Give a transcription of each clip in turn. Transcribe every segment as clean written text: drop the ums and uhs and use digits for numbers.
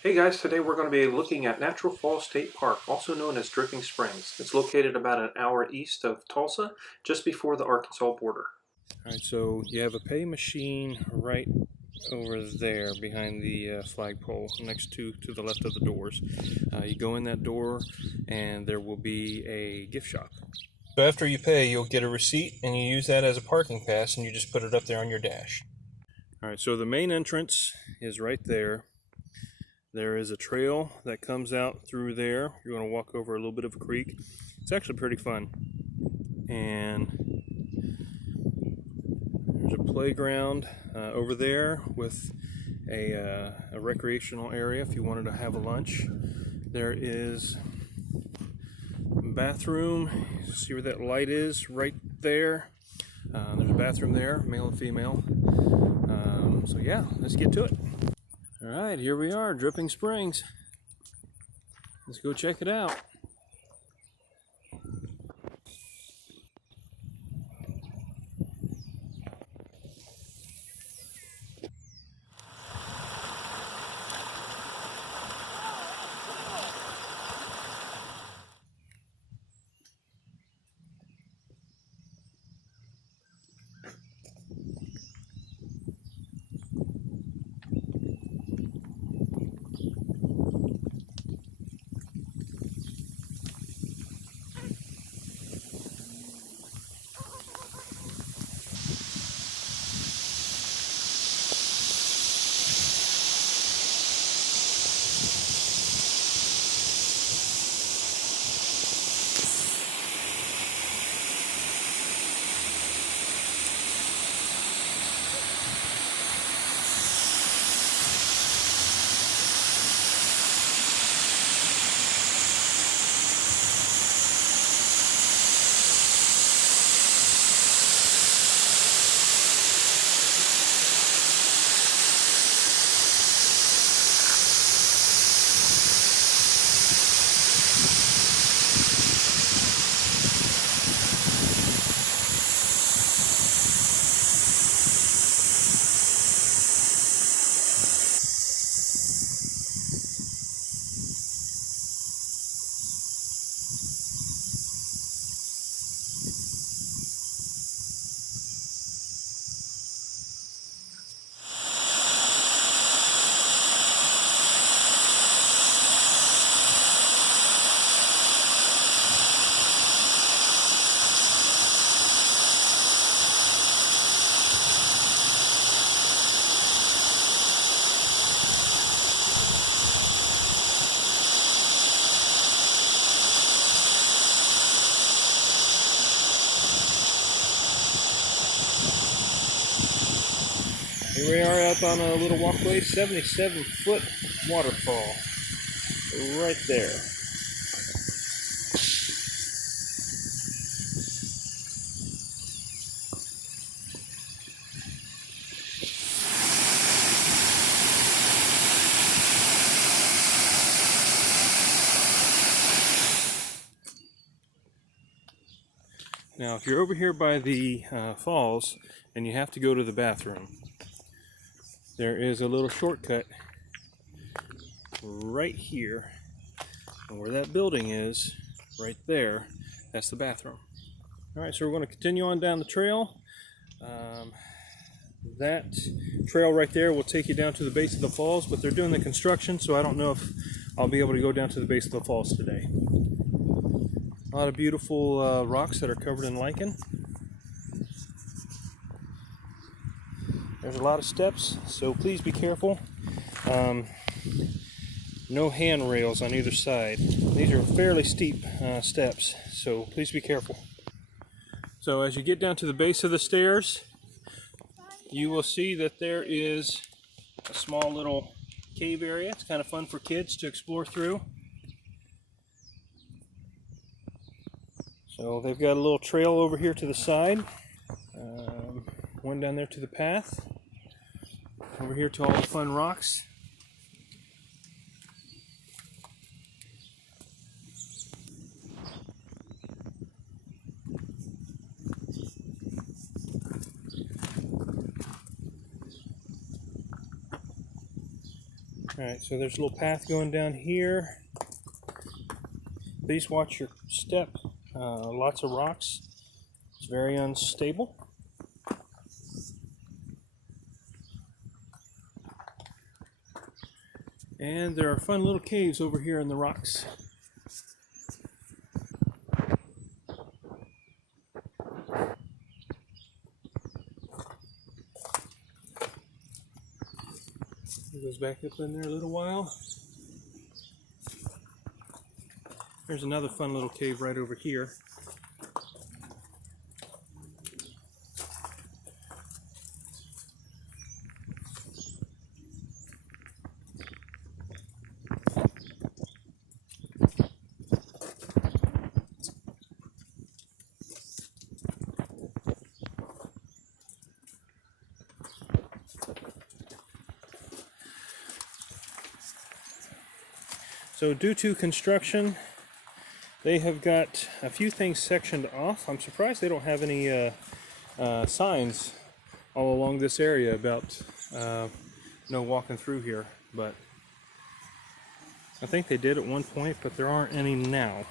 Hey guys, today we're going to be looking at Natural Falls State Park, also known as Dripping Springs. It's located about an hour east of Tulsa, just before the Arkansas border. Alright, so you have a pay machine right over there behind the flagpole next to the left of the doors. You go in that door and there will be a gift shop. So after you pay, you'll get a receipt and you use that as a parking pass and you just put it up there on your dash. Alright, so the main entrance is right there. There is a trail that comes out through there. You're going to walk over a little bit of a creek. It's actually pretty fun. And there's a playground over there with a recreational area if you wanted to have a lunch. There is a bathroom. See where that light is? Right there. There's a bathroom there, male and female. So yeah, let's get to it. Alright, here we are, Dripping Springs. Let's go check it out. Here we are out on a little walkway, 77-foot waterfall, right there. Now, if you're over here by the falls and you have to go to the bathroom, there is a little shortcut right here, and where that building is, right there, that's the bathroom. Alright, so we're going to continue on down the trail. That trail right there will take you down to the base of the falls, but they're doing the construction, so I don't know if I'll be able to go down to the base of the falls today. A lot of beautiful rocks that are covered in lichen. There's a lot of steps, so please be careful. No handrails on either side. These are fairly steep steps, so please be careful. So as you get down to the base of the stairs, you will see that there is a small little cave area. It's kind of fun for kids to explore through. So they've got a little trail over here to the side. One down there to the path. Over here to all the fun rocks. Alright, so there's a little path going down here. Please watch your step. Lots of rocks. It's very unstable. And there are fun little caves over here in the rocks. It goes back up in there a little while. There's another fun little cave right over here. So due to construction, they have got a few things sectioned off. I'm surprised they don't have any signs all along this area about no walking through here, but I think they did at one point, but there aren't any now.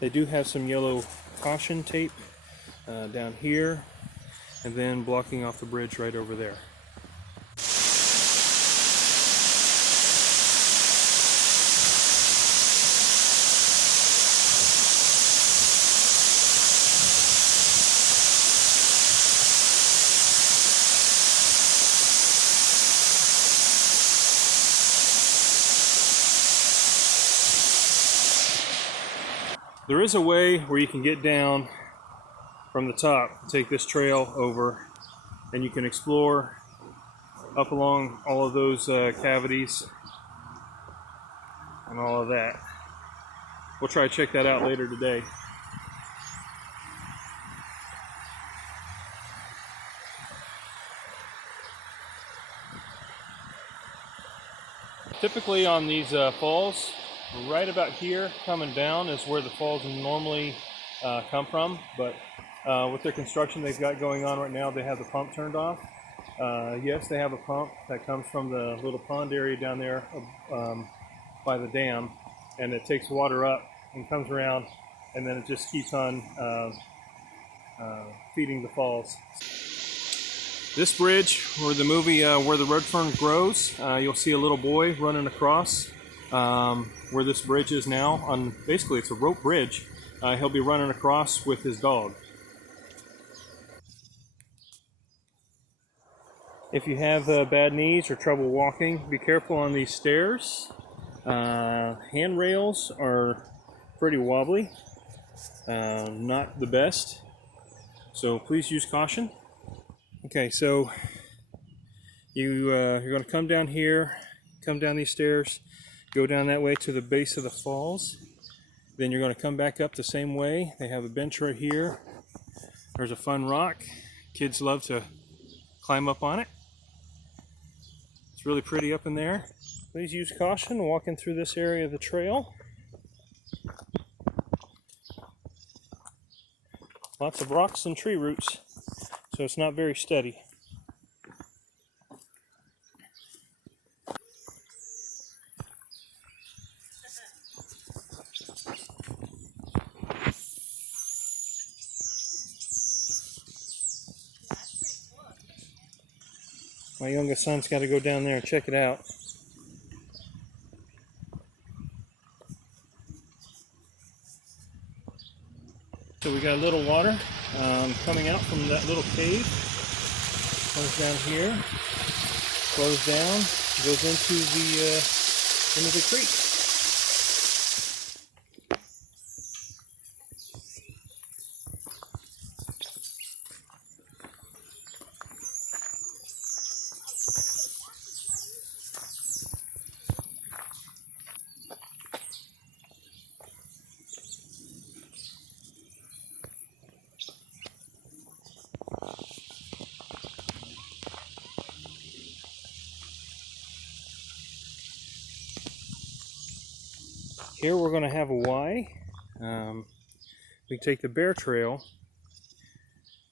They do have some yellow caution tape down here, and then blocking off the bridge right over there. There is a way where you can get down from the top, take this trail over, and you can explore up along all of those cavities and all of that. We'll try to check that out later today. Typically on these falls, right about here coming down is where the falls normally come from, but with their construction they've got going on right now, they have the pump turned off. Yes, they have a pump that comes from the little pond area down there by the dam, and it takes water up and comes around, and then it just keeps on feeding the falls. This bridge, or the movie Where the Red Fern Grows, you'll see a little boy running across where this bridge is now. Basically, it's a rope bridge. He'll be running across with his dog. If you have bad knees or trouble walking, be careful on these stairs. Handrails are pretty wobbly, not the best, so please use caution. Okay, so you're going to come down here, come down these stairs, go down that way to the base of the falls. Then you're going to come back up the same way. They have a bench right here. There's a fun rock. Kids love to climb up on it. It's really pretty up in there. Please use caution walking through this area of the trail. Lots of rocks and tree roots, so it's not very steady. My youngest son's got to go down there and check it out. So we got a little water coming out from that little cave. Comes down here, flows down, goes into the creek. Here we're going to have a Y. We take the bear trail,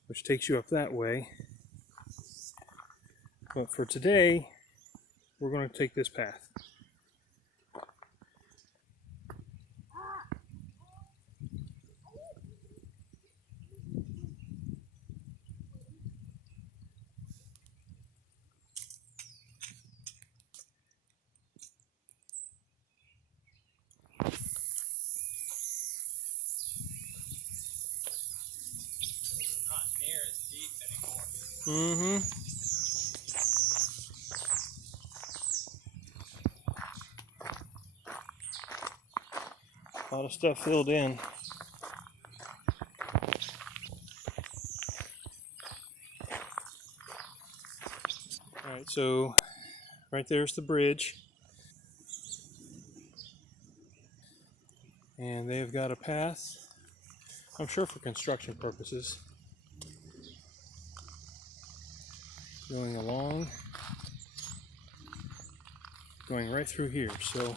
which takes you up that way. But for today, we're going to take this path. Mm-hmm. A lot of stuff filled in. Alright, so right there's the bridge. And they've got a path, I'm sure for construction purposes, going along, going right through here. So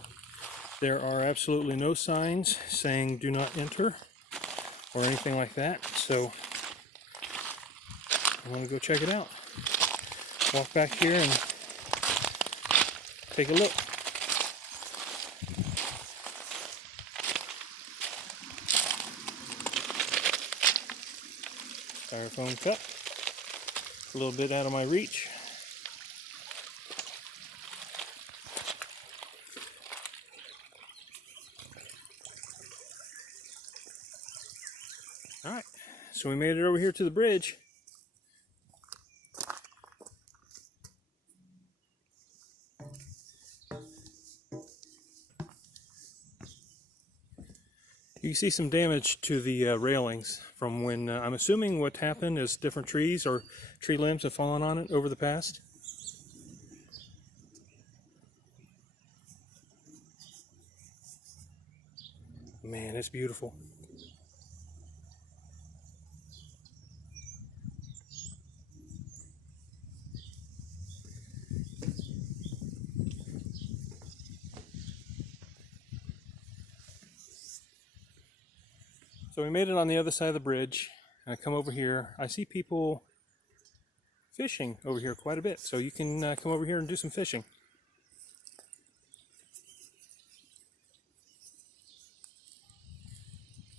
there are absolutely no signs saying do not enter or anything like that. So I want to go check it out. Walk back here and take a look. Styrofoam cup, a little bit out of my reach. Alright, so we made it over here to the bridge. You can see some damage to the railings from when, I'm assuming what happened is different trees or tree limbs have fallen on it over the past. Man, it's beautiful. So we made it on the other side of the bridge. I come over here. I see people fishing over here quite a bit. So you can come over here and do some fishing.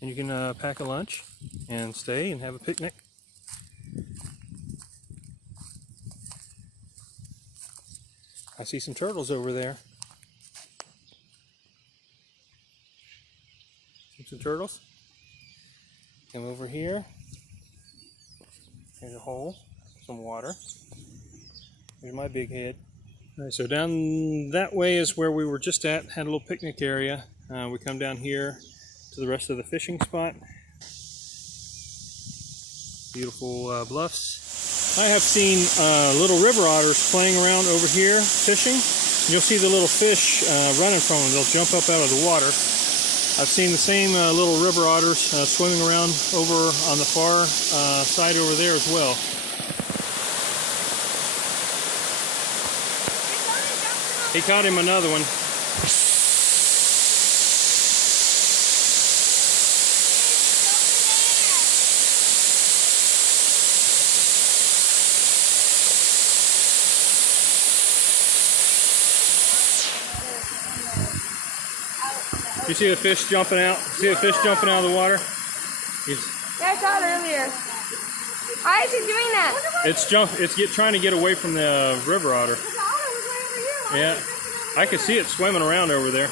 And you can pack a lunch and stay and have a picnic. I see some turtles over there. See some turtles? Come over here. There's a hole, some water. There's my big head. All right, so down that way is where we were just at. Had a little picnic area. We come down here to the rest of the fishing spot. Beautiful bluffs. I have seen little river otters playing around over here fishing. You'll see the little fish running from them. They'll jump up out of the water. I've seen the same little river otters swimming around over on the far side over there as well. He caught him another one. You see the fish jumping out? See the fish jumping out of the water? Yeah, I saw it earlier. Why is he doing that? It's trying to get away from the river otter. Yeah, I can see it swimming around over there.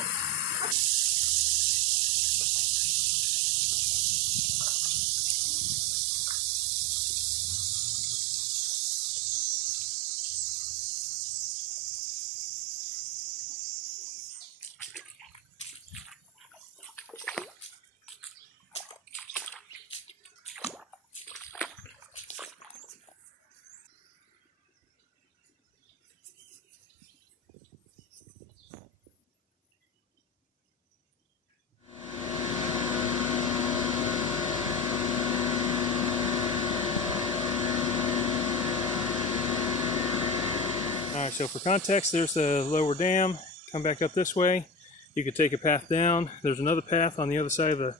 Alright, so for context, there's the lower dam. Come back up this way. You could take a path down. There's another path on the other side of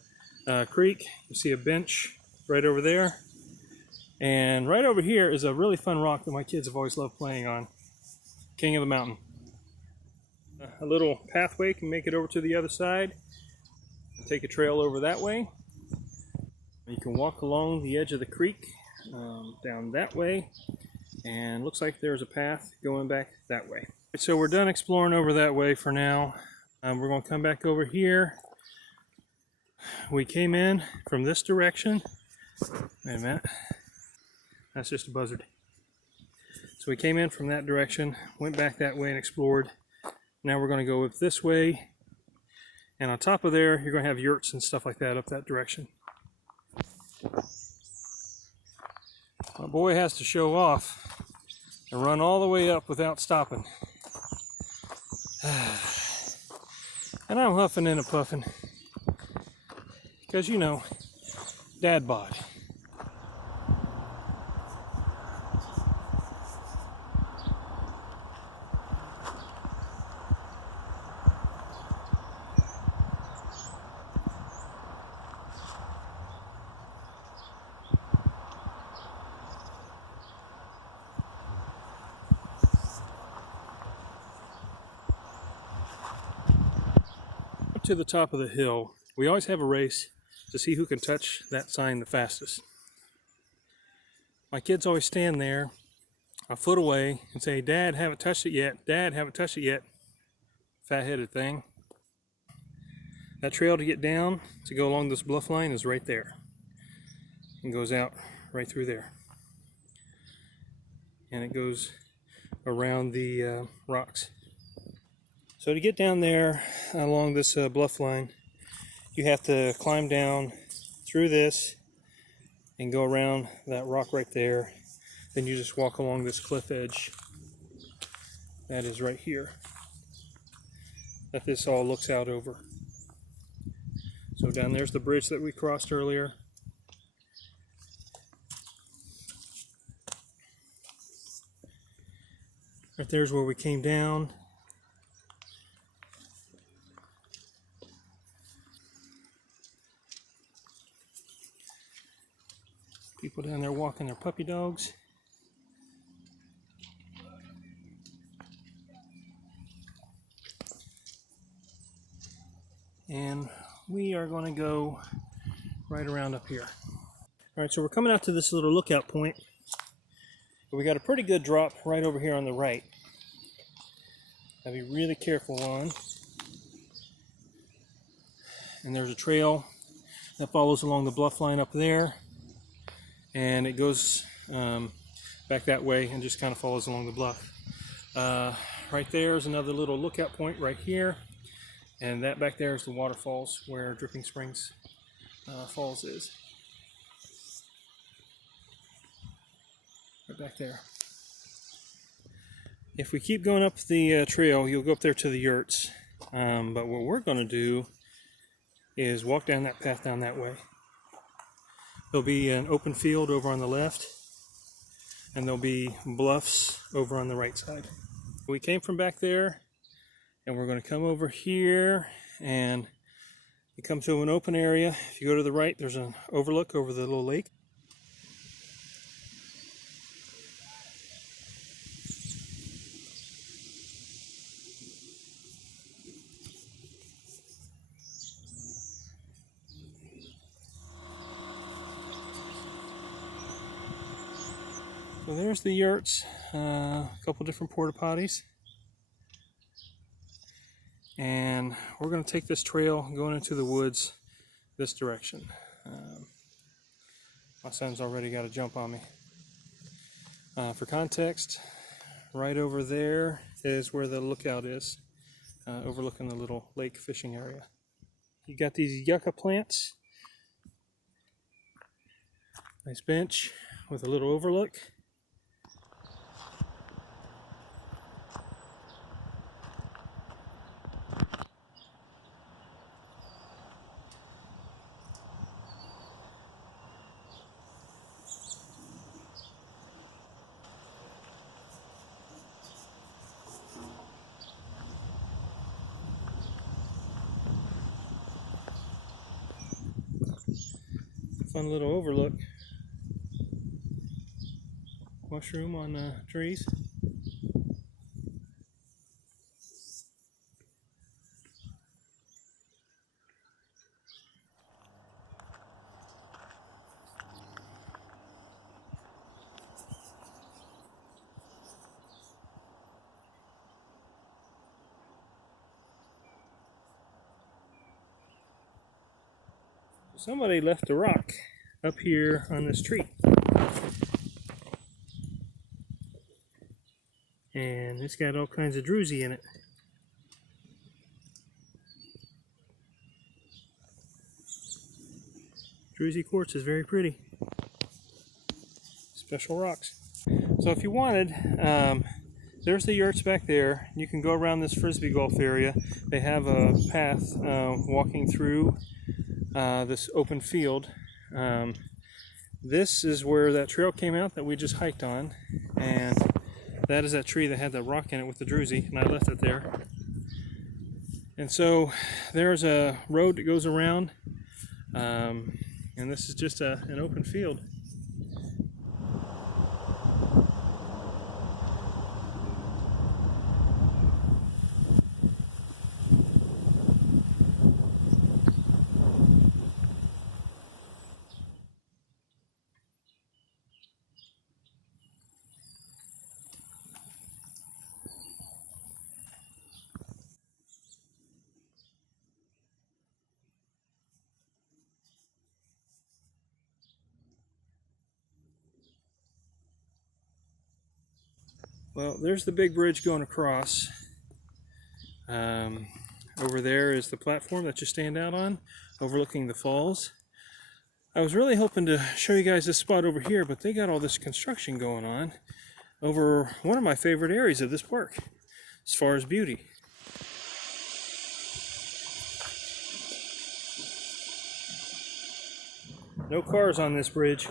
the creek. You see a bench right over there. And right over here is a really fun rock that my kids have always loved playing on. King of the mountain. A little pathway can make it over to the other side. Take a trail over that way. You can walk along the edge of the creek down that way. And looks like there's a path going back that way. So we're done exploring over that way for now. We're going to come back over here. We came in from this direction. Wait a minute. That's just a buzzard. So we came in from that direction, went back that way and explored. Now we're going to go up this way. And on top of there, you're going to have yurts and stuff like that up that direction. My boy has to show off and run all the way up without stopping. And I'm huffing and a puffing. Because, you know, dad bod. To the top of the hill, we always have a race to see who can touch that sign the fastest. My kids always stand there a foot away and say, "Dad, haven't touched it yet. Dad, haven't touched it yet." Fat-headed thing. That trail to get down to go along this bluff line is right there. And goes out right through there. And it goes around the rocks. So to get down there along this bluff line, you have to climb down through this and go around that rock right there. Then you just walk along this cliff edge that is right here, that this all looks out over. So down there's the bridge that we crossed earlier. Right there's where we came down. People down there walking their puppy dogs. And we are going to go right around up here. Alright, so we're coming out to this little lookout point. But we got a pretty good drop right over here on the right. Gotta be really careful on. And there's a trail that follows along the bluff line up there. And it goes back that way and just kind of follows along the bluff. Right there is another little lookout point right here. And that back there is the waterfalls where Dripping Springs Falls is. Right back there. If we keep going up the trail, you'll go up there to the yurts. But what we're going to do is walk down that path down that way. There'll be an open field over on the left, and there'll be bluffs over on the right side. We came from back there, and we're going to come over here, and you come to an open area. If you go to the right, there's an overlook over the little lake. So there's the yurts, a couple different porta potties. And we're going to take this trail going into the woods this direction. My son's already got a jump on me. For context, right over there is where the lookout is, overlooking the little lake fishing area. You got these yucca plants. Nice bench with a little overlook. Fun little overlook. Mushroom on trees. Somebody left a rock up here on this tree. it's got all kinds of druzy in it. Druzy quartz is very pretty. Special rocks. So if you wanted, there's the yurts back there. You can go around this frisbee golf area. They have a path walking through this open field. This is where that trail came out that we just hiked on, and that is that tree that had that rock in it with the druzy, and I left it there. And so there's a road that goes around, and this is just an open field. Well, there's the big bridge going across. Over there is the platform that you stand out on, overlooking the falls. I was really hoping to show you guys this spot over here, but they got all this construction going on over one of my favorite areas of this park, as far as beauty. No cars on this bridge.